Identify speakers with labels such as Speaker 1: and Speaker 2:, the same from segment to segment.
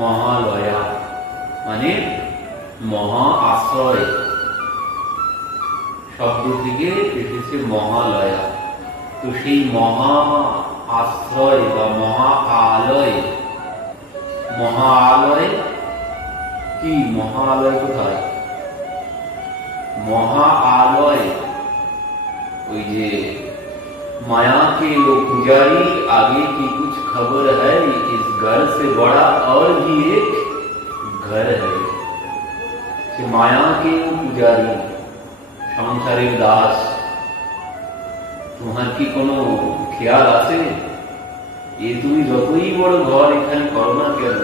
Speaker 1: মহালয়া। মানে মহা আশ্রয় শব্দ থেকে এসেছে মহালয়া। তো সেই মহা আশ্রয় বা মহা আলয় মহা আলয় কি? মহা আলয় কোথায়? মহা আলয় ওই যে माया के वो पुजारी आगे की कुछ खबर है इस घर से बड़ा और भी एक घर है সে মায়াকে ও পূজারি সংসারের দাস তোমার কি কোনো খেয়াল আছে এ তুমি যতই বড় ঘর এখানে করো না কেন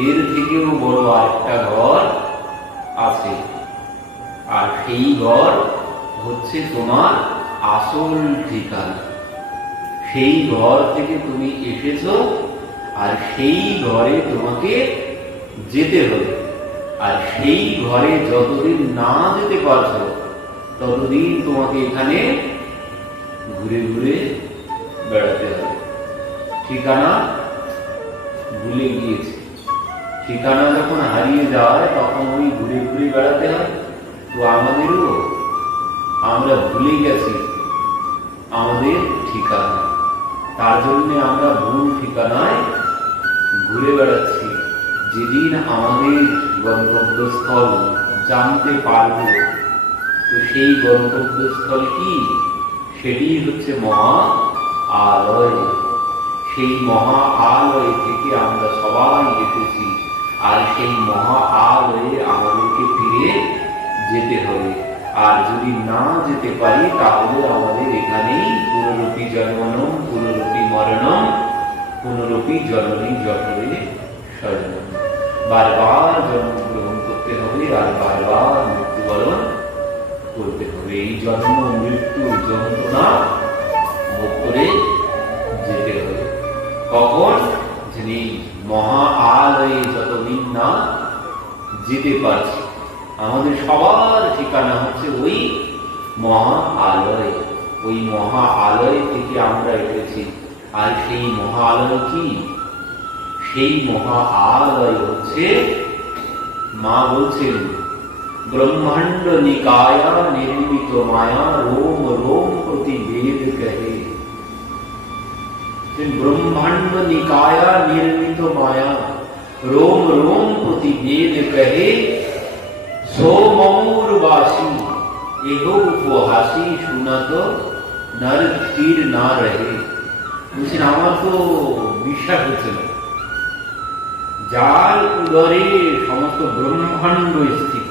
Speaker 1: এর থেকেও বড় আরেকটা ঘর আছে আর সেই ঘর হচ্ছে তোমার আসল ঠিকানা। সেই ঘর থেকে তুমি এসেছ আর সেই ঘরে তোমাকে যেতে হবে। আর সেই ঘরে যতদিন না যেতে পারছ, ততদিন তোমাকে এখানে ঘুরে ঘুরে বেড়াতে হবে। ঠিকানা ভুলে গিয়েছে। ঠিকানা যখন হারিয়ে যায়, তখন ওই ঘুরে ঘুরে বেড়াতে হয়। তো আমাদেরও আমরা ভুলে গেছি। আমাদের ঠিকানা। তার জন্য আমরা ভুল ঠিকানায় ঘুরে বেড়াচ্ছি। যেদিন আমাদের গন্তব্যস্থল জানতে পারব, তো সেই গন্তব্যস্থল কি? সেটি হচ্ছে মহা আলয়। সেই মহা আলয় থেকে আমরা সবাই এসেছি, আর সেই মহা আলয়ে আর যদি না যেতে পারি, তাহলে আমাদের এখানেই পুনরূপী জন্মনম, পুনরূপী মরণম, পুনরূপী জননী জঠরে স্বর্ণম বারবার জন্মগ্রহণ করতে হবে আর বারবার মৃত্যুবরণ করতে হবে। এই জন্ম, মৃত্যু, যন্ত্রণা ভোগ করে যেতে হবে। কখন? যিনি মহা আলয়ে যতদিন না যেতে পারছি আমাদের সবার ঠিকানা হচ্ছে ওই মহা আলয়। ওই মহা আলয় থেকে আমরা এসেছি। আর সেই মহা আলয় কি? সেই মহা আলয় হচ্ছে মা বলছেন, ব্রহ্মাণ্ড নিকায়া নির্মিত মায়া রোম রোম প্রতি বেদ কহে। যে ব্রহ্মাণ্ড নিকায়া নির্মিত মায়া রোম রোম প্রতি বেদ কহে সো মমূরবাসী এহ উপহাসী শুনত নর স্থির না রহে। বলছেন আমার তো বিশ্বাস হচ্ছে না। যার উদরে সমস্ত ব্রহ্মাণ্ড স্থিত,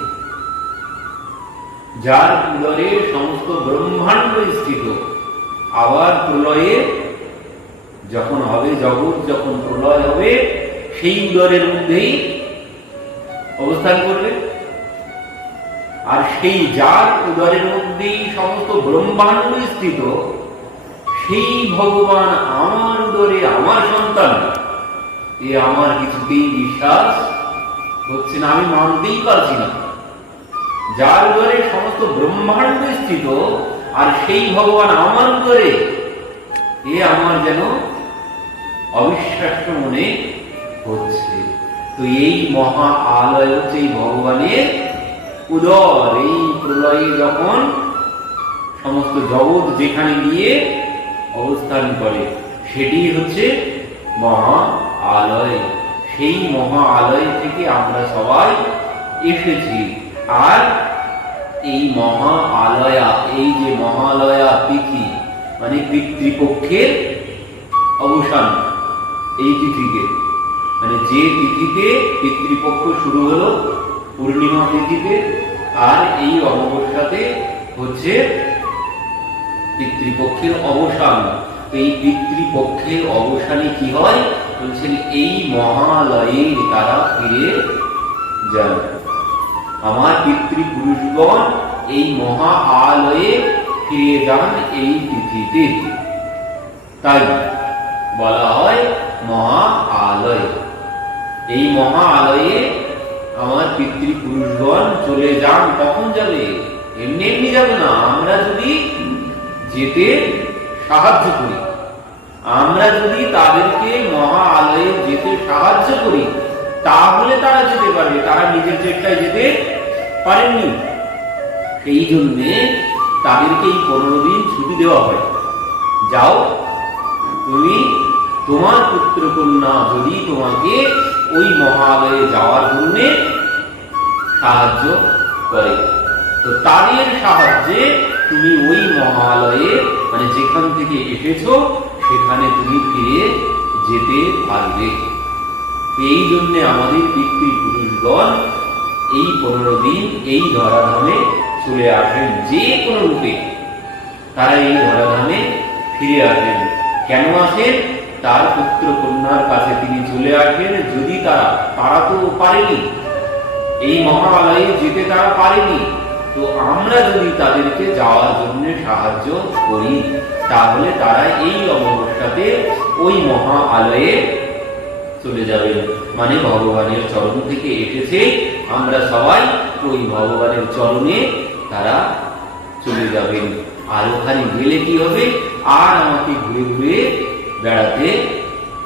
Speaker 1: যার উদরে সমস্ত ব্রহ্মাণ্ড স্থিত, আবার প্রলয়ে যখন হবে জগৎ, যখন প্রলয় হবে, সেই উদরের মধ্যেই অবস্থান করবে। আর সেই যার উদরের মধ্যেই সমস্ত ব্রহ্মাণ্ড স্থিত, সেই ভগবান আমার উদরে আমার সন্তান। এ আমার কিছুতেই বিশ্বাস হচ্ছে না, আমি মানতেই পারছি না। যার উদরে সমস্ত ব্রহ্মাণ্ড স্থিত, আর সেই ভগবান আমার উদরে, এ আমার যেন অবিশ্বাস্য মনে হচ্ছে। তো এই মহা আলয় হচ্ছে এই ভগবানের উদর, এই প্রলয়ে যখন সমস্ত জগৎ যেখানে গিয়ে অবস্থান করে, সেটি হচ্ছে মহা আলয় সেই মহা আলয় থেকে আমরা সবাই এসেছি। আর এই মহা আলয়া এই যে মহালয়া তিথি মানে পিতৃপক্ষের অবসান এই তিথিতে মানে যে তিথিতে পিতৃপক্ষ শুরু হলো পূর্ণিমা তিথিতে আর এই অমাবস্যাতে হচ্ছে পিতৃপক্ষের অবসান। এই পিতৃপক্ষের অবসানে কি হয়? বলছেন, এই মহালয়ে তারা ফিরে যান। আমার পিতৃপুরুষগণ এই মহা আলয়ে ফিরে যান এই তিথিতে। তাই বলা হয় মহা আলয় এই মহা আলয়ে আমার পিতৃপুরুষগণ চলে যান কখন যাবে। এমনি এমনি যাবে না। আমরা যদি যেতে সাহায্য করি, আমরা যদি তাদেরকে মহা আলয়ে যেতে সাহায্য করি, তাহলে তারা যেতে পারবে। তারা নিজের চেষ্টায় যেতে পারেননি। এই জন্যে তাদেরকে এই পনেরো দিন ছুটি দেওয়া হয়। যাও, তুমি তোমার পুত্র কন্যা যদি তোমাকে ওই মহালয়ে যাওয়ার জন্য সাহায্য করে। তো তাদের সাহায্যে তুমি ওই মহালয়ে মানে যেখান থেকে এসেছ, সেখানে তুমি ফিরে যেতে পারবে। এই জন্য আমাদের পিতৃপুরুষগণ এই পনেরো দিন এই ধরাধামে চলে আসেন যে কোনো রূপে। তারা এই ধরাধামে ফিরে আসেন। কেন আসেন? তার পুত্র কন্যার কাছে তিনি চলে আসেন। যদি তারা তারা তো পারেনি এই মহালয়ে যেতে তারা পারেনি। তো আমরা যদি তাদেরকে যাওয়ার জন্য সাহায্য করি, তাহলে তারা এই অমাবস্যাতে ওই মহা আলয়ে চলে যাবেন। মানে ভগবানের চরণ থেকে এসেছে, আমরা সবাই ওই ভগবানের চরণে তারা চলে যাবেন। আর ওখানে গেলে কি হবে? আর আমাকে ঘুরে ঘুরে বেড়াতে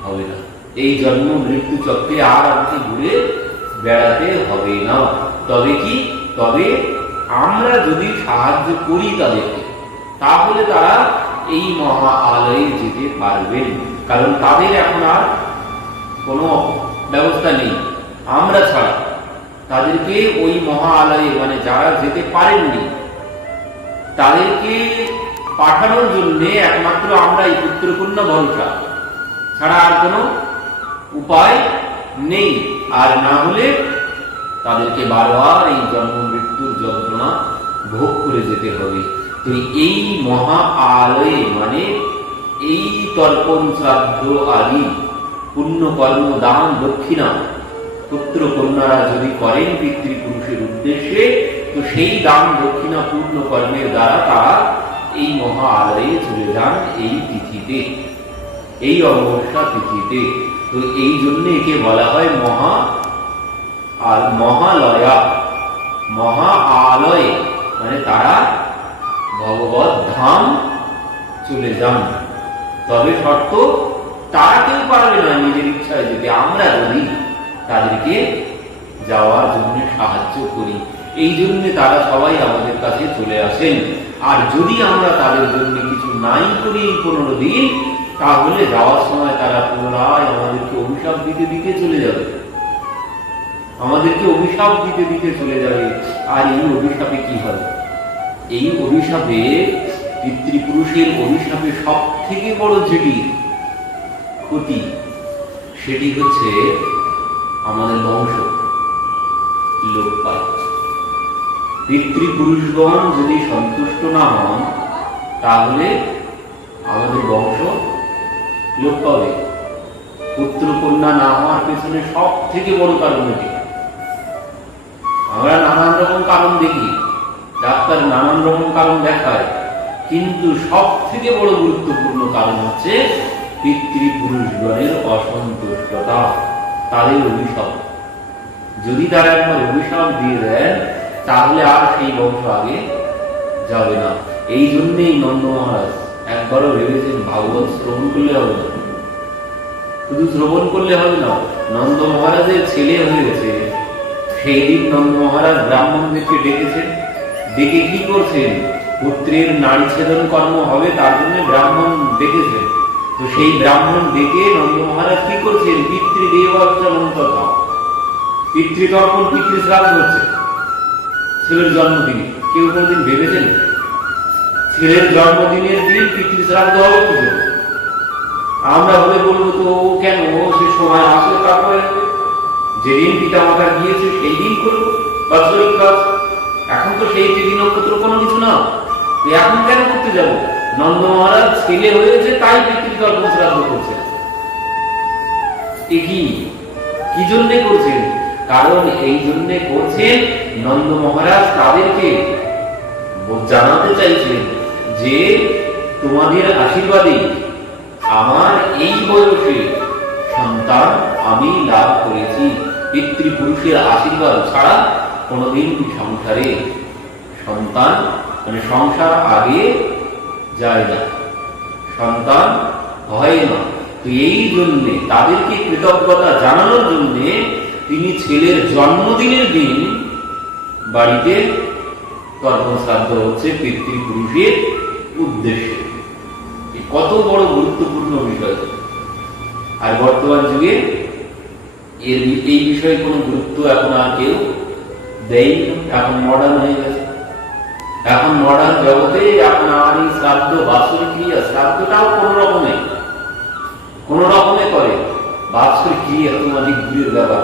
Speaker 1: হবে না। এই জন্ম মৃত্যু চক্রে আর আমাকে ঘুরে বেড়াতে হবে না। তবে কি? তবে আমরা যদি সাহায্য করি তাদেরকে, তাহলে তারা এই মহা আলয়ে যেতে পারবেন। কারণ তাদের এখন আর কোনো ব্যবস্থা নেই। আমরা ছাড়া তাদেরকে ওই মহা আলয়ে মানে যারা যেতে পারেননি, তাদেরকে পাঠানোর জন্য একমাত্র আমরা এই পুত্রকন্যা ভরসা। ছাড়া আর কোনো উপায় নেই। আর না হলে তাদেরকে বারবার এই জন্ম মৃত্যুর যন্ত্রণা ভোগ করে যেতে হবে। তো এই মহা আলয়ে মানে এই তর্পণ শ্রাদ্ধ আদি পুণ্য কর্ম দান দক্ষিণা, পুত্র কন্যারা যদি করেন পিতৃপুরুষের উদ্দেশ্যে, তো সেই দান দক্ষিণা পূর্ণ কর্মের দ্বারা তারা এই মহা আলয়ে চলে যান এই তিথিতে, এই অমাবস্যা তিথিতে। তো এই জন্য একে বলা হয় মহা আর মহালয়া। মহা আলয়ে। মানে তারা ভগবত ধাম চলে যান। তবে শর্ত, তারা কেউ পারবে না নিজের ইচ্ছায় যদি আমরা যদি তাদেরকে যাওয়ার জন্য সাহায্য করি। এই জন্য তারা সবাই আমাদের কাছে চলে আসেন। আর যদি আমরা তাদের জন্য কিছু নাই করি এই পনেরো দিন তাহলে যাওয়ার সময় তারা পুনরায় আমাদেরকে অভিশাপ দিতে দিতে চলে যাবে। আমাদেরকে অভিশাপ দিতে দিতে চলে যাবে। আর এই অভিশাপে কি হবে? এই অভিশাপে পিতৃপুরুষের অভিশাপে সব থেকে বড় যেটি ক্ষতি, সেটি হচ্ছে আমাদের বংশ, লোপ পায়। পিতৃপুরুষগণ যদি সন্তুষ্ট না হন, তাহলে আমাদের বংশ লোপ পাবে। পুত্র কন্যা না হওয়ার পেছনে সব থেকে বড় কারণ এটি আমরা নানান রকম কারণ দেখি। ডাক্তার নানান রকম কারণ দেখায়। কিন্তু সব থেকে বড় গুরুত্বপূর্ণ কারণ হচ্ছে পিতৃপুরুষগণের অসন্তুষ্টতা, তাদের অভিশাপ। যদি তারা একবার অভিশাপ দিয়ে দেন, তাহলে আর সেই বংশ আগে যাবে না। এই জন্যেই নন্দ মহারাজ একবারও ভেবেছেন ভাগবত শ্রবণ করলে হবে না। শুধু শ্রবণ করলে হবে না, নন্দ মহারাজের ছেলে হয়েছে সেই দিন নন্দ মহারাজ ব্রাহ্মণদেরকে ডেকেছেন ডেকে কি করছেন? পুত্রের নারী ছেদন কর্ম হবে, তার জন্য ব্রাহ্মণ ডেকেছেন তো সেই ব্রাহ্মণ ডেকে নন্দ মহারাজ কি করছেন? পিতৃদেবাচরণ কথা পিতৃ শ্রাদ্ধ হচ্ছে। ছেলের জন্মদিনে, কেউ কোনোদিন ভেবেছেন? ছেলের জন্মদিনের দিন পিতৃ শ্রাদ্ধ হবে কি? আমরা হলে বলব তো কেন? সে সময় আসলে তারপরে যেদিন পিতা মাতা গিয়েছে সেই দিন করব বাৎসরিক কাজ। এখন তো সেই তিথি নক্ষত্র কোনো কিছু না। এখন কেন করতে যাব? নন্দ মহারাজ ছেলে হয়েছে, তাই পিতৃতর্পণ শ্রাদ্ধ করছে কি? কি জন্যে করছেন? কারণ এই জন্যে করছেন নন্দ মহারাজ তাদেরকে জানাতে চাইছেন যে তোমাদের আশীর্বাদে সন্তান, আমি লাভ করেছি। পিতৃপুরুষের আশীর্বাদ ছাড়া কোনোদিন সংসারে সন্তান মানে সংসার আগে যায় না। সন্তান হয় না। তো এই জন্যে, তাদেরকে কৃতজ্ঞতা জানানোর জন্যে তিনি ছেলের জন্মদিনের দিন বাড়িতে শ্রাদ্ধ হচ্ছে পিতৃপুরুষের উদ্দেশ্যে। কত বড় গুরুত্বপূর্ণ বিষয়। আর বর্তমান যুগে এর এই বিষয়ে কোনো গুরুত্ব এখন আর কেউ দেয় এখন মডার্ন হয়ে গেছে। এখন মডার্ন জগতে আমার এই শ্রাদ্ধ বাসুর ক্রিয়া, শ্রাদ্ধটাও কোন রকমে কোন রকমে করে। বাসুর ক্রিয়া তোমাদের দূরের ব্যাপার।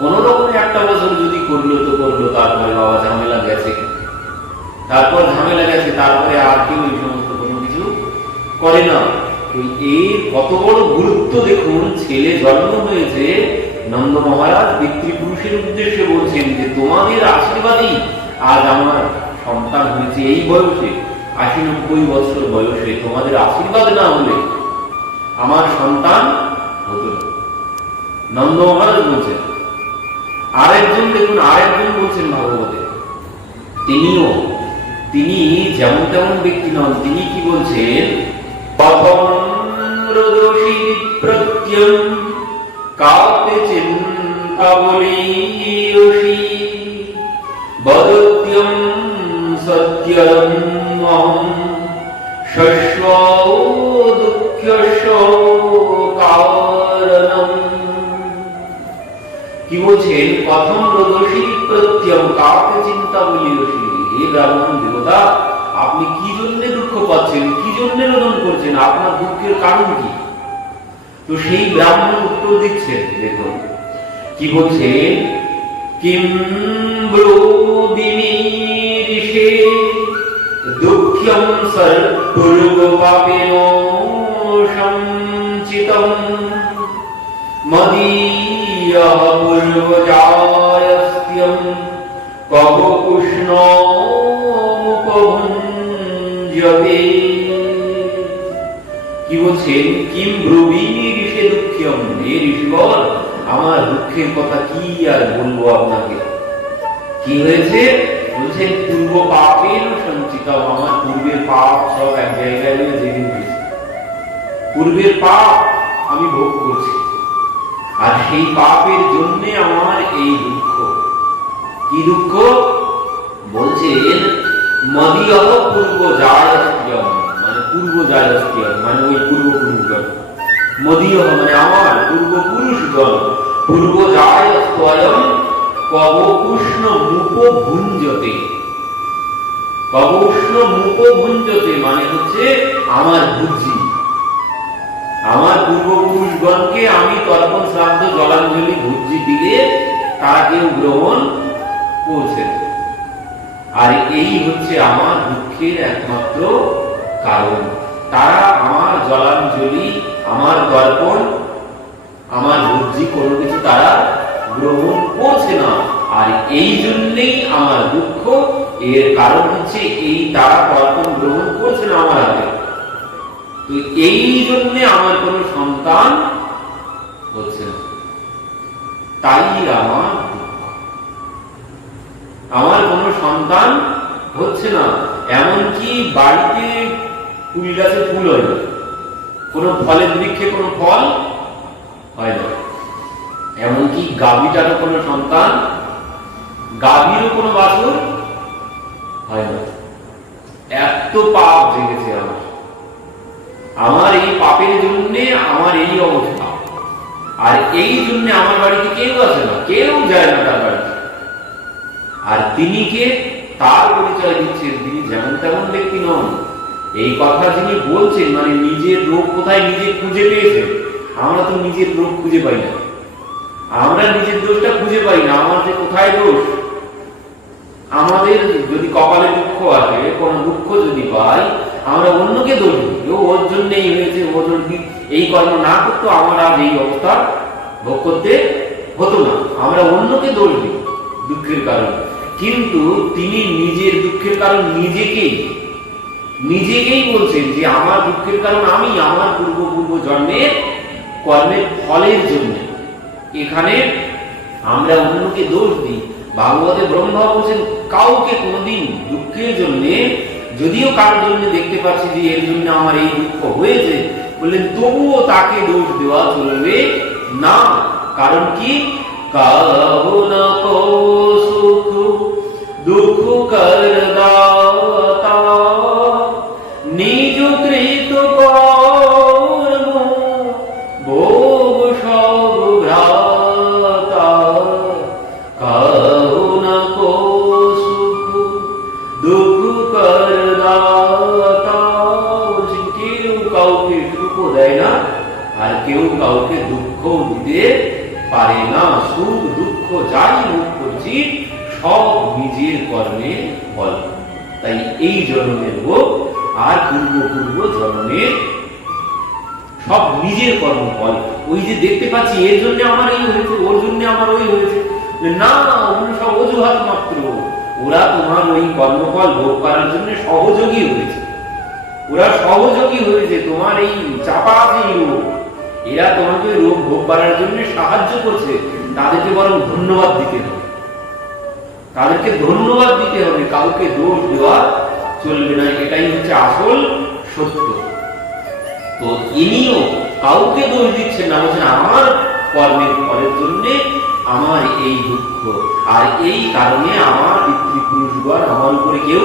Speaker 1: কোন রকমে একটা বছর যদি করল তো করল, তারপরে বাবা ঝামেলা গেছে। তারপর ঝামেলা গেছে, তারপরে আর কেউ এই সমস্ত কোনো কিছু করে না। এর কত বড় গুরুত্ব দেখুন, ছেলে জন্ম হয়েছে, নন্দ মহারাজ পিতৃপুরুষের উদ্দেশ্যে বলছেন যে, তোমাদের আশীর্বাদই আজ আমার সন্তান হয়েছে এই বয়সে আশি নব্বই বছর বয়সে। তোমাদের আশীর্বাদ না হলে আমার সন্তান হতো না। নন্দ মহারাজ বলছেন, আরেকজন দেখুন, আরেকজন বলছেন ভাগবতে, তিনিও, তিনি যেমন তেমন ব্যক্তি নন, তিনি কি বলছেন কারণম। কি বলছেন? প্রথম রদসী প্রত্যম কাকে চিন্তা বলিয়সী হে আপনি কি জন্য দুঃখ পাচ্ছেন? কি জন্য রোদন করছেন, আপনার দুঃখের কারণ কি? তো সেই ব্রাহ্মণ উত্তর দিচ্ছেন দেখুন, কি বলছেন কিম মদীয়ः পূর্বজায়স্ত্যম কব বলছেন, কিম হে আমার দুঃখের কথা কি আর বলব আপনাকে? কি হয়েছে? বলছেন, পূর্ব পাপের আমার পূর্বের পাপ সব এক জায়গায় নিয়ে পূর্বের পাপ আমি ভোগ করছি, আর সেই পাপের জন্য আমার এই দুঃখ। কি দুঃখ? বলছেন মদীয় পূর্ব মানে পূর্ব জায়স্তিয়ম মানে ওই পূর্বপুরুষগণ। মদীয় মানে আমার পূর্বপুরুষগণ পূর্ব জায়স্তয়ম কবকুষ্ণ মুপ ভুঞ্জতে কবউষ্ণ মুপ ভুঞ্জতে মানে হচ্ছে আমার বুদ্ধি। আমার পূর্বপুরুষগণকে আমি তর্পণ শ্রাদ্ধ জলাঞ্জলি ভুজি দিলে তারা কেউ গ্রহণ করছে আর এই হচ্ছে আমার দুঃখের একমাত্র কারণ তারা আমার জলাঞ্জলি, আমার তর্পণ, আমার ভুজি কোনো কিছু তারা গ্রহণ করছে না। আর এই জন্যেই আমার দুঃখ, এর কারণ হচ্ছে এই তারা তর্পণ গ্রহণ করছে না আমার হাতে তো এই জন্য আমার কোন সন্তান হচ্ছে না। তাই আমার আমার কোন সন্তান হচ্ছে না। এমনকি বাড়িতে ফুল গাছে ফুল হয় না কোন ফলের বৃক্ষে কোনো ফল হয় না। এমনকি গাভীটারও কোনো সন্তান, গাভীরও কোনো বাছুর হয় না। এত পাপ জেগেছে আমার। আমার এই পাপের জন্য আমার এই অবস্থা। আর এই জন্য আমার বাড়িতে কেউ আসে না, কেউ যায় না তার বাড়িতে। আর তিনি কে? তার পরিচয় দিচ্ছেন তিনি যেমন তেমন ব্যক্তি নন। এই কথা যিনি বলছেন মানে নিজের রোগ কোথায় নিজে খুঁজে পেয়েছেন? আমরা তো নিজের রোগ খুঁজে পাই না। আমরা নিজের দোষটা খুঁজে পাই না আমার যে কোথায় দোষ? আমাদের যদি কপালে দুঃখ আসে, কোনো দুঃখ যদি পাই, আমরা অন্যকে দোষ দিই। ওর জন্যই হয়েছে, ও যদি এই কর্ম না করতো, আমার আজ এই অবস্থা ভোগ করতে হতো না। আমরা অন্যকে দোষ দিই দুঃখের কারণ। কিন্তু তিনি নিজের দুঃখের কারণ নিজেকেই নিজেকেই বলছেন যে আমার দুঃখের কারণ আমি আমার পূর্ব পূর্ব জন্মের কর্মের ফলের জন্য। এখানে আমরা অন্যকে দোষ দিই। ভাগবতে ব্রহ্মা বলছেন, কাউকে কোনোদিন দুঃখের জন্য, যদিও কারোর জন্য দেখতে পাচ্ছি যে এর জন্য আমার এই দুঃখ হয়েছে, বললেন, তবুও তাকে দোষ দেওয়া চলবে না। কারণ কি? কাহনা কো সুখ, দুঃখ করদাতা যাই মুখ করছি সব নিজের কর্মে ফল। তাই এই জন্মের ভোগ আর পূর্ব পূর্ব জন্মের সব নিজের কর্মফল ওই যে দেখতে পাচ্ছি, এর জন্য আমার এই হয়েছে, ওর জন্য আমার ওই হয়েছে। না ওগুলো সব অজুহাত মাত্র। ওরা তোমার ওই কর্মফল ভোগ করার জন্য সহযোগী হয়েছে। ওরা সহযোগী হয়েছে, তোমার এই চাপা এই রোগ। এরা তোমাকে রোগ ভোগ করার জন্য সাহায্য করছে। তাদেরকে বরং ধন্যবাদ দিতে হবে। তাদেরকে ধন্যবাদ দিতে হবে, কাউকে দোষ দেওয়া চলবে না, এটাই হচ্ছে আসল সত্য। তো ইনিও কাউকে দোষ দিচ্ছেন না, বলছেন আমার কর্মের ফলের জন্য আমার এই দুঃখ, আর এই কারণে আমার পিতৃপুরুষগণ আমার উপরে কেউ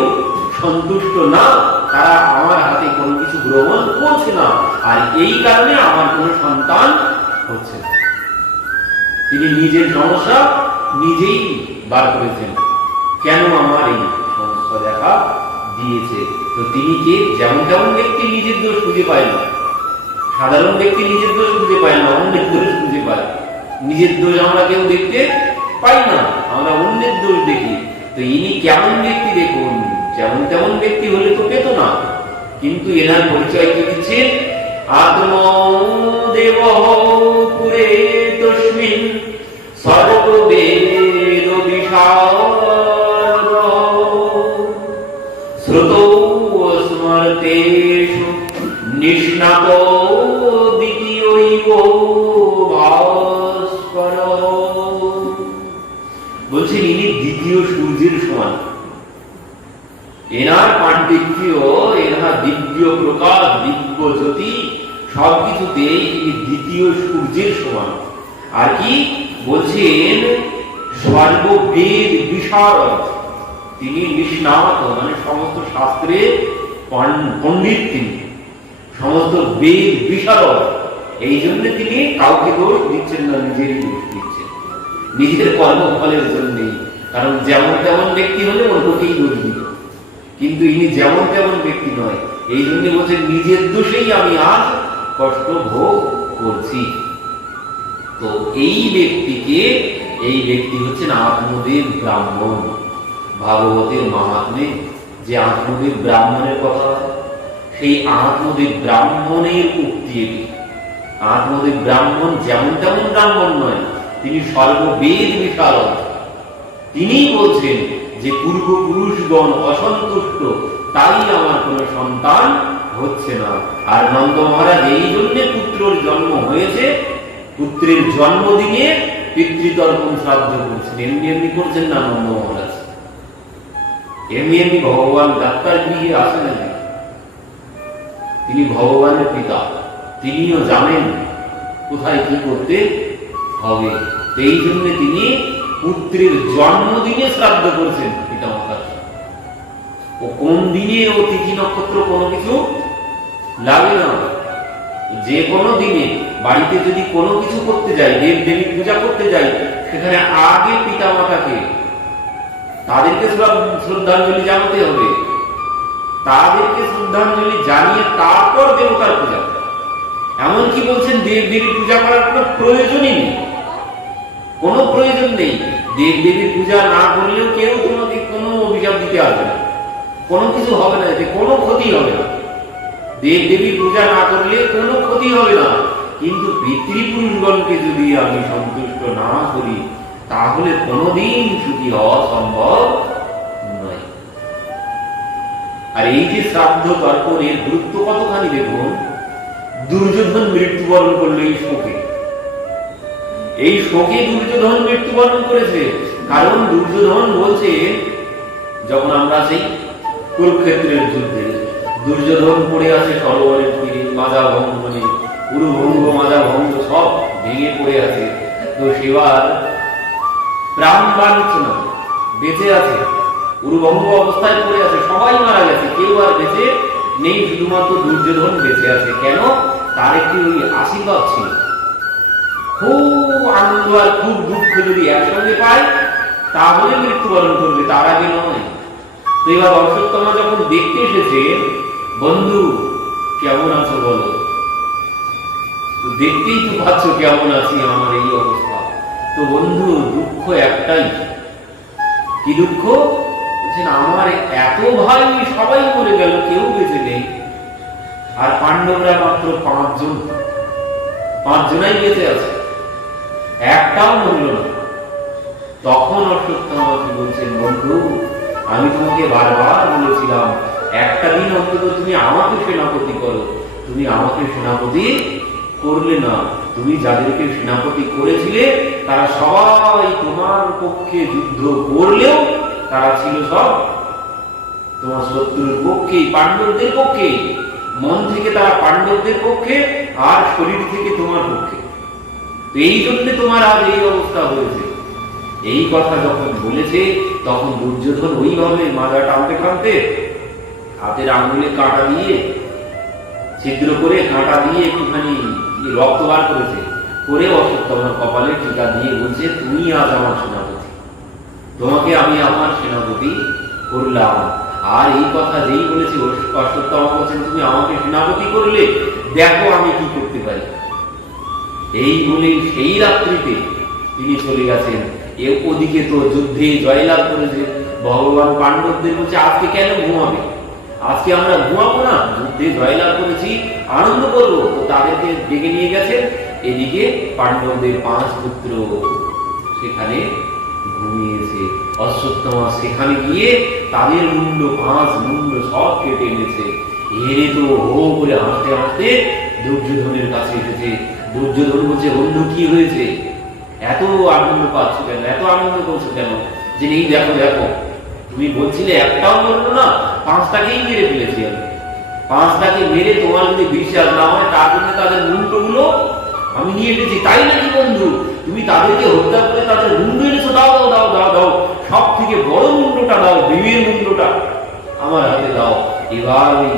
Speaker 1: সন্তুষ্ট না, তারা আমার হাতে কোনো কিছু গ্রহণ করছে না, আর এই কারণে আমার কোনো সন্তান হচ্ছে তিনি নিজের সমস্যা নিজেই বার করেছেন। কেন আমার এই সমস্যা দেখা দিয়েছে? তো তিনি কে যেমন তেমন ব্যক্তি নিজের দোষ খুঁজে পায় না। সাধারণ ব্যক্তি নিজের দোষ খুঁজে পায় না, অন্যের দোষ খুঁজে পায়। নিজের দোষ আমরা কেউ দেখতে পাই না, আমরা অন্যের দোষ দেখি। তো ইনি কেমন ব্যক্তি দেখুন? যেমন তেমন ব্যক্তি হলে তো পেত না। কিন্তু এনার পরিচয় কি দিচ্ছেন? আত্ম দেব পুরে তস্মিন সর্ববেদ বিশারদ শ্রুতৌ স্মরতেষু দ্বিতীয় সূর্যের সমান। এনার পাণ্ডিত্য, এনার দিব্য প্রকাশ দিব্য জ্যোতি সবকিছুতেই তিনি দ্বিতীয় সূর্যের সমান। আর কি? বলছেন, সর্ববেদ বিশারদ। তিনি নিষ্ণাত মানে সমস্ত শাস্ত্রে পণ্ডিত তিনি। সমস্ত বেদ বিশারদ। এই জন্য তিনি কাউকে দোষ দিচ্ছেন না, নিজেরই দোষ দিচ্ছেন। নিজের কর্মফলের জন্যই। কারণ যেমন তেমন ব্যক্তি হলে অন্যকেই দোষ দিত কিন্তু ইনি যেমন তেমন ব্যক্তি নয়। এই জন্য বলছেন, নিজের দোষেই আমি আজ কষ্ট ভোগ করছি। তো এই ব্যক্তিকে, এই ব্যক্তি হচ্ছেন আত্মদেব ব্রাহ্মণ। ভাগবতের মাহাত্মে যে আত্মদেব ব্রাহ্মণের কথা সেই আত্মদেব ব্রাহ্মণের উক্তি এটি। আত্মদেব ব্রাহ্মণ যেমন তেমন ব্রাহ্মণ নয়, তিনি সর্ববেদ বিশারদ তিনি বলছেন যে পূর্বপুরুষগণ অসন্তুষ্ট, তাই আমার কোনো সন্তান হচ্ছে না। আর নন্দ মহারাজ এই জন্য পুত্রের জন্ম হয়েছে, পুত্রের জন্মদিনে পিতৃতর্পণ শ্রাদ্ধ করছেন। এমনি এমনি করছেন না নন্দ মহারাজ এমনি এমনি ভগবান ডাক্তার গৃহে আসে নাকি তিনি ভগবানের পিতা। তিনিও জানেন কোথায় কি করতে হবে। এই জন্য তিনি পুত্রের জন্মদিনে শ্রাদ্ধ করেছেন পিতা মাতার ও কোন দিনে ও তিথি নক্ষত্র কোনো কিছু লাগে না। যে কোনো দিনে বাড়িতে যদি কোনো কিছু করতে যাই, দেব দেবী পূজা করতে যাই, সেখানে আগে পিতা মাতাকে তাদেরকে শ্রদ্ধাঞ্জলি জানাতে হবে। তাদেরকে শ্রদ্ধাঞ্জলি জানিয়ে তারপর দেবতার পূজা। এমনকি বলছেন, দেব দেবীর পূজা করার কোনো প্রয়োজনই নেই। কোনো প্রয়োজন নেই। দেব দেবীর পূজা না করলেও কেউ তোমাকে কোনো অভিশাপ দিতে আসবে না। কোনো কিছু হবে না, এতে কোনো ক্ষতি হবে না। দেব দেবীর পূজা না করলে কোনো ক্ষতি হবে না। কিন্তু পিতৃপুরুষগণকে যদি আমি সন্তুষ্ট না করি, তাহলে কোনোদিন সুখী হওয়া সম্ভব নয়। আর এই যে শ্রাদ্ধ তর্পণ গুরুত্ব কতখানি দেখুন দুর্যোধন মৃত্যুবরণ করল এই শোকে। এই শোকে দুর্যোধন মৃত্যুবরণ করেছে। কারণ দুর্যোধন বলছে, যখন আমরা সেই কুরুক্ষেত্রের যুদ্ধে দুর্যোধন পড়ে আছে সরোবরের তীরে, মাজা ভঙ্গ পুরো ভঙ্গ মাজা ভঙ্গ সব ভেঙে পড়ে আছে। তো সেবার প্রাণ বাড়ছে না বেঁচে আছে, উরুভঙ্গ অবস্থায় পড়ে আছে, সবাই মারা গেছে, কেউ আর বেঁচে নেই, শুধুমাত্র দুর্যোধন বেঁচে আছে। কেন? তার একটি ওই আশীর্বাদ ছিল। খুব আনন্দ আর খুব দুঃখ যদি একসঙ্গে পায়, তাহলে মৃত্যুবরণ করবে, তার আগে নয়। তো এবার অশ্বত্থমা যখন দেখতে এসেছে বন্ধু, কেমন আছো বলো? দেখতেই তো পাচ্ছ কেমন আছি আমার এই অবস্থা। তো বন্ধু, দুঃখ একটাই। কি দুঃখ? বলছেন, আমার এত ভাই সবাই মরে গেল, কেউ বেঁচে নেই। আর পাণ্ডবরা মাত্র পাঁচজন। পাঁচজনাই বেঁচে আছে। একটাও মরল না। তখন অশ্বত্থামা বলছেন, বন্ধু, আমি তোমাকে বারবার বলেছিলাম একটা দিন অন্তত তুমি আমাকে সেনাপতি করো। তুমি আমাকে সেনাপতি করলে না। তুমি যাদেরকে সেনাপতি করেছিলে, তারা সবাই তোমার পক্ষে যুদ্ধ করলেও তারা ছিল সব তোমার শত্রুর পক্ষে, পাণ্ডবদের পক্ষে। মন থেকে তারা পাণ্ডবদের পক্ষে আর শরীর থেকে তোমার পক্ষে। এই জন্য তোমার আজ এই অবস্থা হয়েছে। এই কথা যখন বলেছে, তখন দুর্যোধন ওইভাবে মাজা টানতে টানতে হাতের আঙুলে কাঁটা দিয়ে, ছিদ্র করে কাঁটা দিয়ে একটুখানি রক্ত বার করেছে। করে অশ্বত্থমার কপালে টিকা দিয়ে বলছে, তুমি আজ আমার সেনাপতি। তোমাকে আমি আমার সেনাপতি করলাম। আর এই কথা যেই বলেছে অশ্ব- অশ্বত্থমা বলছেন তুমি আমাকে সেনাপতি করলে? দেখো আমি কি করতে পারি। এই বলেই সেই রাত্রিতে তিনি চলে গেছেন। এ ওদিকে তো যুদ্ধে জয়লাভ করেছে। ভগবান পাণ্ডবদের বলছে, আজকে কেন ঘুমাবে? আজকে আমরা ঘুমাবো না যুদ্ধে জয়লাভ করেছি, আনন্দ করব। তো তাদেরকে ডেকে নিয়ে গেছেন এদিকে পাণ্ডবদের পাঁচ পুত্র সেখানে ঘুমিয়েছে। অশ্বত্থমা সেখানে গিয়ে তাদের মুন্ড, পাঁচ মুন্ড সব কেটে এনেছে। এরে তো হো বলে হাসতে হাসতে দুর্যোধনের কাছে এসেছে। দুর্যোধন বলছে, বন্ধু, কি হয়েছে? এত আনন্দ পাচ্ছ কেন? এত আনন্দ করছ কেন? যে, এই দেখো দেখো, তুমি বলছিলে একটাও মরলো না পাঁচটাকেই মেরে ফেলেছি আমি। পাঁচটাকে মেরে তোমার যদি বিশ্বাস না হয়, তার জন্য তাদের মুন্ডগুলো আমি নিয়ে এসেছি। তাই নাকি বন্ধু? তুমি তাদেরকে হত্যা করে তাদের মুন্ড এনেছো। দাও দাও দাও দাও দাও। সব থেকে বড় মুন্ডটা দাও ভীমের মুন্ডটা। আমার হাতে দাও। এবার ওই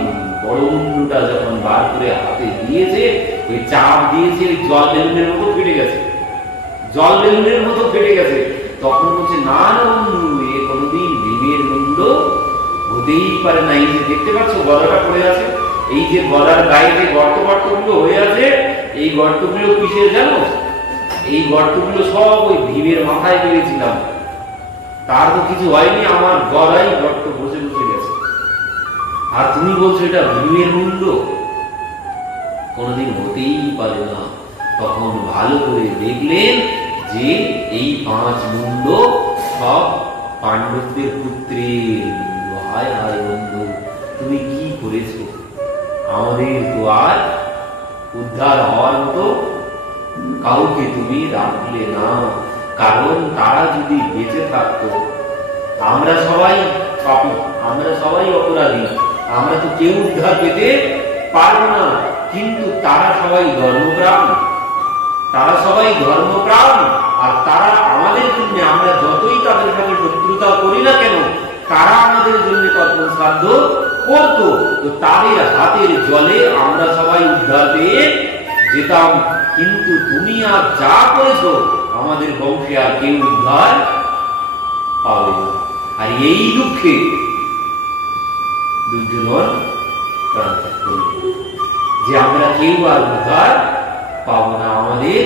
Speaker 1: বড় মুন্ডটা যখন বার করে হাতে দিয়েছে, ওই চাপ দিয়েছে, ওই জল বেলুনের মতো ফেটে গেছে। জল বেলুনের মতো ফেটে গেছে। তখন বলছে, না না বন্ধু এ কোনোদিন ভীমের মুন্ড হতেই পারে না। এই যে দেখতে পাচ্ছ, গলাটা পড়ে আছে। এই যে গলার গায়ে যে গর্ত গর্তগুলো হয়ে আছে, এই গর্তগুলো কিসের জানো? এই গর্তগুলো সব ওই ভীমের মাথায় পেরেছিলাম তার তো কিছু হয়নি, আমার গলায় গর্ত বসে বসে গেছে। আর তুমি বলছো এটা ভীমের মুন্ড কোনোদিন হতেই পারে না। তখন ভালো করে দেখলেন যে এই পাঁচ মুন্ড সব পাণ্ডবদের পুত্রের। হায় হায় বন্ধু, তুমি কি করেছ? আমাদের তো আর উদ্ধার হওয়ার মতো কাউকে তুমি রাখলে না। কারণ তারা যদি বেঁচে থাকতো, আমরা সবাই পাপি, আমরা সবাই অপরাধী, আমরা তো কেউ উদ্ধার পেতে পারব না। কিন্তু তারা সবাই ধর্মপ্রাণ, তারা সবাই ধর্মপ্রাণ, আর তারা শ্রাদ্ধ করতো। তো তাদের হাতের জলে আমরা সবাই উদ্ধার পেয়ে যেতাম। কিন্তু তুমি আর যা করেছ, আমাদের বংশে আর কেউ উদ্ধার পাবে না। আর এই দুঃখে দুর্যোধন। যে আমরা কেউ আর উদ্ধার পাবো না। আমাদের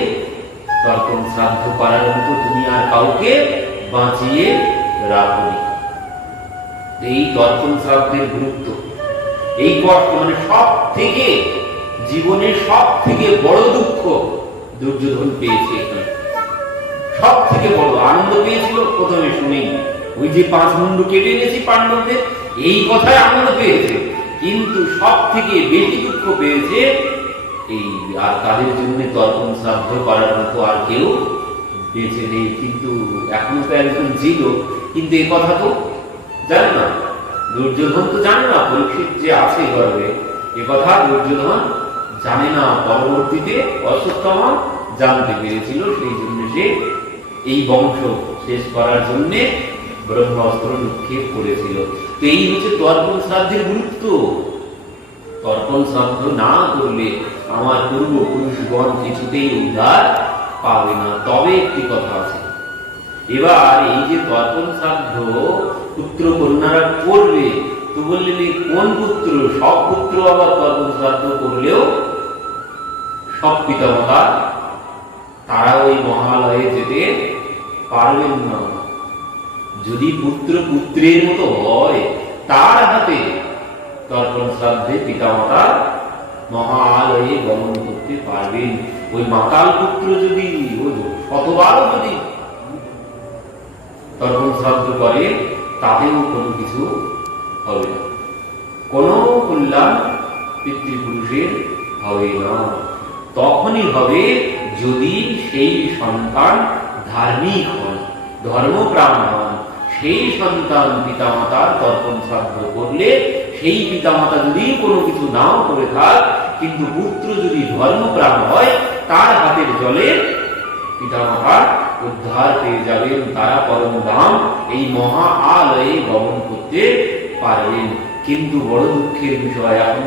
Speaker 1: তর্পণ শ্রাদ্ধ করার মতো তুমি আর কাউকে বাঁচিয়ে রাখনি এই তর্পণ শ্রাদ্ধের গুরুত্ব। এই কষ্ট মানে সব থেকে জীবনের সব থেকে বড় দুঃখ দুর্যোধন পেয়েছে সব থেকে বড় আনন্দ পেয়েছিল, প্রথমে শুনেই। ওই যে পাঁচ মুন্ডু কেটে এনেছি পাণ্ডবদের, এই কথায় আনন্দ পেয়েছে। কিন্তু সব থেকে বেশি দুঃখ পেয়েছে এই আর তাদের জন্য তর্পণ শ্রাদ্ধ করার মতো আর কেউ বেঁচে নেই। কিন্তু এখনও তো একজন ছিল, কিন্তু এই কথা তো জানে না? দুর্যোধন তো জানে না পরীক্ষিত যে আছে গর্বে। কথা দুর্যোধন জানে না। পরবর্তীতে অশ্বত্থমা জানতে পেরেছিল সেই জন্য সে এই বংশ শেষ করার জন্য ব্রহ্মাস্ত্র নিক্ষেপ করেছিল। তো এই হচ্ছে তর্পণ শ্রাদ্ধের গুরুত্ব। তর্পণ শ্রাদ্ধ না করলে আমার পূর্বপুরুষগণ কিছুতেই উদ্ধার পাবে না। তবে একটি কথা আছে। এবার এই যে তর্পণ শ্রাদ্ধ পুত্র কন্যারা করবে তো বললেন, এই কোন পুত্র? সব পুত্র আবার তর্পণ শ্রাদ্ধ করলেও সব পিতামাতা, তারা ওই মহালয়ে যেতে পারবেন না। যদি পুত্র পুত্রের মতো হয়, তার হাতে তর্পণ শ্রাদ্ধে পিতামাতা মহালয়ে গমন করতে পারবেন। ওই মাতাল পুত্র যদি, ওই শতবারও যদি তর্পণ শ্রাদ্ধ করে তাতেও কোনো কিছু হবে না। কোনো কল্যাণ পিতৃপুরুষের হবে না। তখনই হবে যদি সেই সন্তান ধার্মিক হন ধর্মপ্রাণ হন সেই সন্তান পিতামাতার তর্পণ শ্রাদ্ধ করলে, সেই পিতামাতা যদি কোনো কিছু নাও করে থাক কিন্তু পুত্র যদি ধর্মপ্রাণ হয়, তার হাতের জলে পিতামাতার উদ্ধার পেয়ে যাবেন তারা পরম দাম এই মহা আলয়ে গমন করতে পারবেন কিন্তু বড় দুঃখের বিষয়, এখন